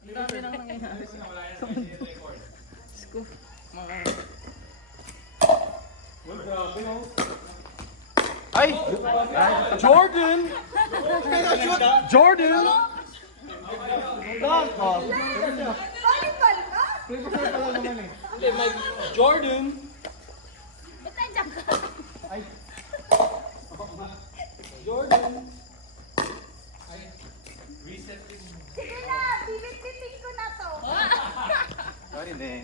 Dami nang nangyayari. Scoop. Mga... Ay! Jordan! Jordan! Hindi, may Jordan! Ba't nandiyan ka? Ay! Jordan. Sige na, bibit-bitin ko na to. Sorry din.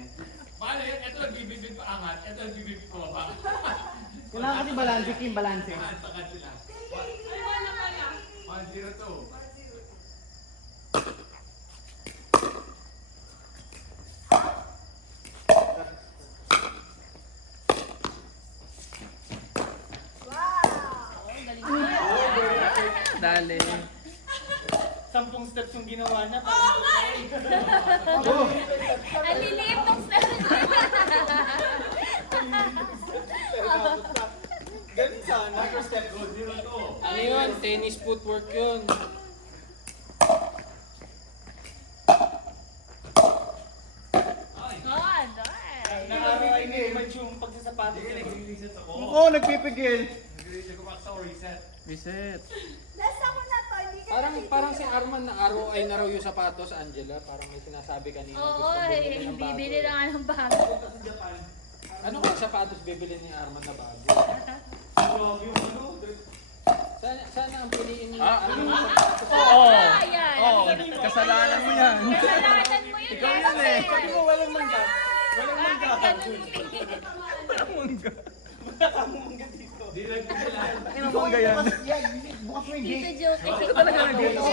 Bale, ito ang bibibig pa angat, ito ang bibibig pa baba. Kailangan kasi balance, Kim, balance. Sa kanila. 102. Dali. 10 steps yung ginawa niya. Ang liliit ng step. Ganun sana. Step go, 02. Ano yun? Tennis footwork yun. God, ay. Nakaraway ni Image yung pagsasapatos niya. Oo, nagpipigil. Nag-reset ko pa sa reset. Reset. Nasa ko na to, hindi ka Parang si Arman na araw ay naraw yung sapatos, Angela. Parang may sinasabi kanina. Oo, gusto bumili ng bago. bibili na nga ng bago. Ano kaya sapatos bibili ni Arman na bago? Sana ang piliin niya. Ano yung sapatos? Oo. Ayan. Oo, kasalanan mo yan. Kasalanan mo yun. Ikaw yun eh. Sabi mo walang mangga. Walang mangga. Di lang sila. Ano bang ganyan? Bukas mo yung Tito gate. Joke. Ikaw talaga nag-gate. Tito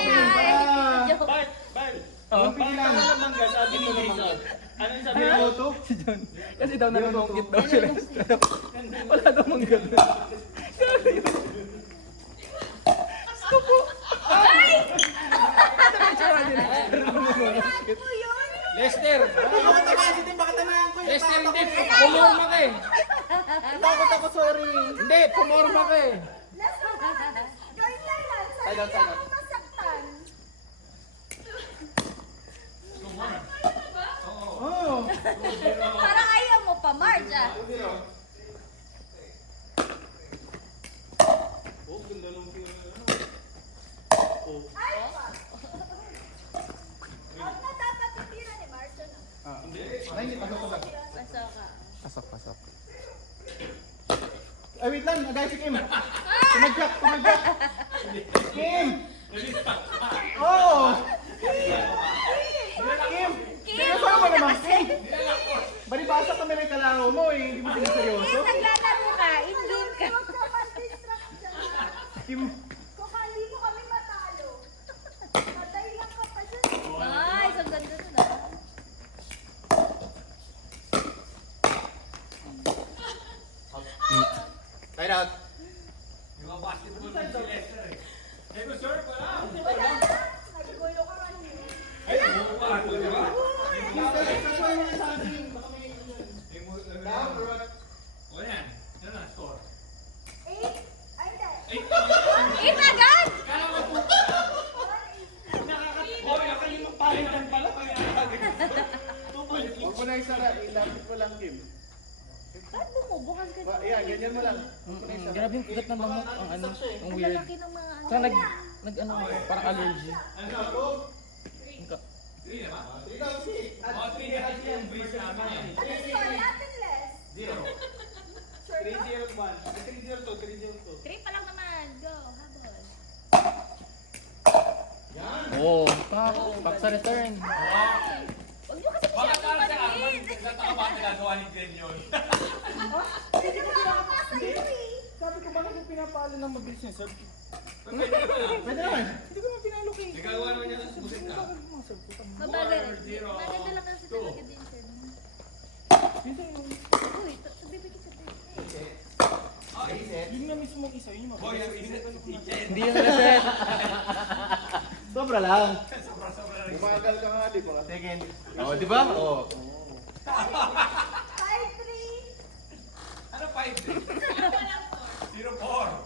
Joke. Bal! Oh, Bakit pigilan. walang mangga? Sabi ni Jason. Ano yung sabi Ano mo? to? Si John. Kasi daw nanunungkit daw sila. Wala daw mang gano'n. Sabi yun. Stop po! Ay! Lester! Bakit naman? Hindi, bakit naman ko? Lester, hindi! Pumorma ka eh! Takot ako, sorry. Hindi! Pumorma ka eh! Gawin lang yan. Side out, side out. Ako masaktan. Oo. Parang ayaw mo pa, Marge ah. Oh, ganda nung Ay! Huwag na dapat titira ni Marge. Ano? Ay, hindi, pasok, pasok. Pasok ka. Pasok, pasok. Ay, wait lang. Guys, si Kim. Tumagyak, tumagyak. Kim! Oo! Kim! Seryoso mo naman, Kim! Balibasa kami ng kalaro mo eh. Hindi mo siniseryoso. Naglalaro ka, in-game ka. Kim, Kung hindi mo kami matalo, patay lang ka pa dyan. Ay, ang ganda nun ah. side out. Yung mga basketball na si Lester eh. Eh, ko sure ko lang. Wala na. Naggulo ka kanina. Ay, buka ako, di ba? O yan, yan na, score. 8? Ay, hindi. 8 8 agad? Kala ko po. Oh, nakalimang palitan pala. Huwag mo na isara. Ilapit mo lang, Kim. Ba't bumubukas ka dito? Yan, ganyan mo lang. Grabe yung kugat ng bangot, ang ano, ang weird. Lalaki ng mga ano. Saka nag ano, parang allergy. Three na ba? O, 3 na kasi yung base namin yan. Ano score natin, Les? 0. Sure ka? 302. 3 pa lang naman. Go, habol. Oo, pak sa return. Huwag niyo kasi Bakit masyadong parang si Arman, pansin. nagtataka ba nagagawa ni Glenn yun? Hindi ko makakasa iyo eh. Sabi ko, bakit yung pinapalo ng mabilis niya? Sabi ko, pwede naman. Hindi ko mapinalo kay. Nagagawa naman niya sa musik na. Mabagal. 4-0. Maganda lang kasi talaga din siya. Uy, bibigyan sa tayo. Yun nga mismo isa, yun yung Boy, yung reset. Hindi yung reset. Sobra lang. Sobra-sobra rin. Umagal ka nga, di ba? Second. Oo, di ba? Oo. 5-3. Ano 5? 0-4.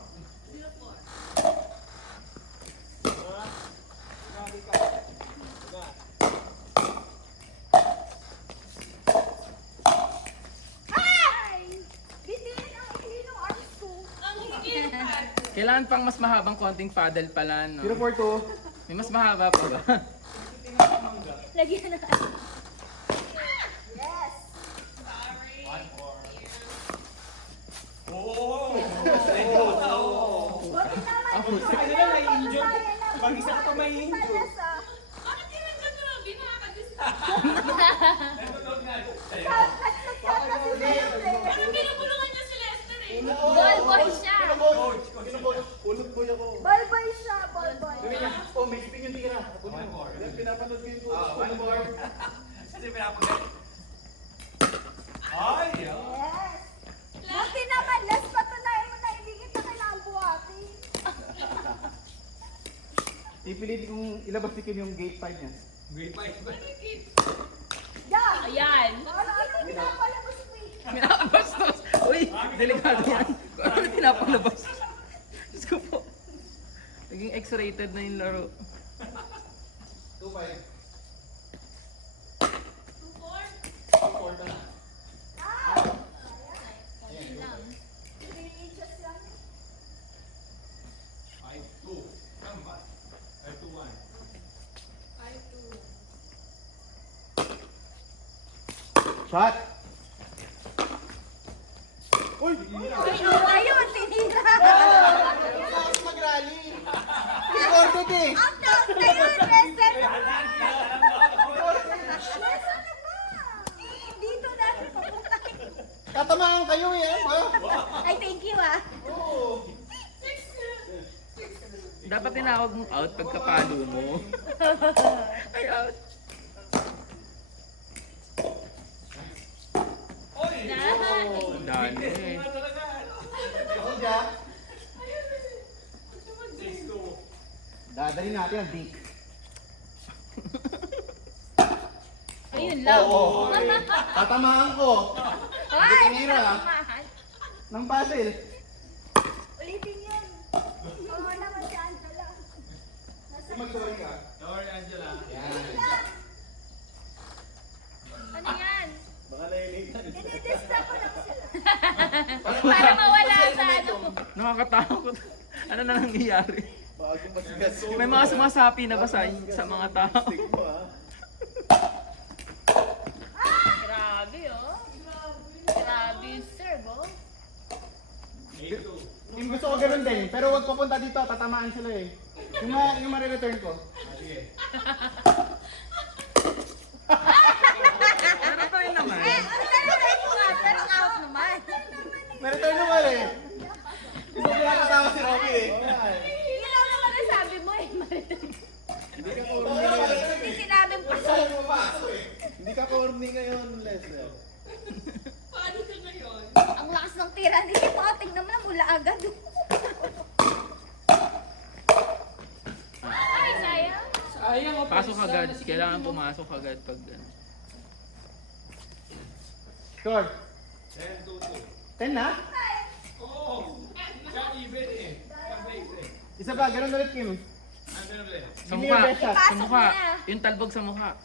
Kailangan pang mas mahabang konting paddle pala, no? 0-4-2. May mas mahaba pa ba? Lagyan na. Yes. Oh! Buti naman. Isa ka nila may injured. Pag isa ka pa may injured. Yes, ah. Bakit di nandiyan na lang? Binakadis. Pero pinabulungan niya si Lester eh. Ball boy siya. Ulog boy ako. Ball boy siya. Ball boy. Oh, may spin yung tira. Pinapanood ko yung one more. Kasi pinapagay. Ay! Yes. Buti naman. Last patunayan mo na hindi kita kailangan buhatin. Ipilitin kong ilabas ni Kim yung gate 5 niya. Wait, wait, wait. Yeah. Ayan. Ano pinapalabas mo eh. Pinakabastos! Uy, delikado yan. Kung ano pinapalabas. Diyos ko po. Naging X-rated na yung laro. 2-5. 2-4. Konti lang. 3 inches lang. 5-2. Tama. 5-2-1. 5-2. Shot! Uy! Ayun, tinira. Bakit mag-rally? Recorded eh! Ang taas na yun, Lester. Lester na ba? Dito natin papuntahin. Tatamaan kayo eh! Ay, thank you ah. Dapat tinawag mong out pagkapalo mo. Ay, out. Nice. Dami eh. Ako dyan. Dadali natin ang dick. Ayun lang. Oo. Tatamaan ko. Ay, tinira, ah. mahal. Ng puzzle. Ulitin yun. Oo naman si Angela. Nasa Mag-sorry ka. Sorry, Angela. Ano yan? Baka nailig. Dinidistract ko lang sila. Para mawala sa ano. Nakakatakot. Ano na nangyayari? Bagong masigas. May mga sumasapi na ba sa mga tao? Grabe oh. Grabe yung serve oh. 8-2. Yung gusto ko ganun din, pero wag papunta dito, tatamaan sila eh. Yung ma-return ko. Sige. Ano to yun naman? Pero out naman. Ma-return naman eh. Gusto ko lang kasama si Rocky eh. Yun lang naman ang sabi mo eh. Hindi ka corny. Hindi sinabing pa. Hindi ka corny ngayon, Lester. Paano ka ngayon? Ang lakas ng tira ni Kim. Oh, tignan mo na mula agad. Ay, sayang. Sayang oh. Pasok pwede agad. sana si Kailangan Kim, no? pumasok agad pag ano. Score. 10-2-2. 10 na? Oo! Siya even eh. Pag-breaks eh. Isa pa, ganun ulit Kim. Ano ulit? Sa Give me mukha. your best shot. Sa Pasok mukha. na. Yung talbog sa mukha.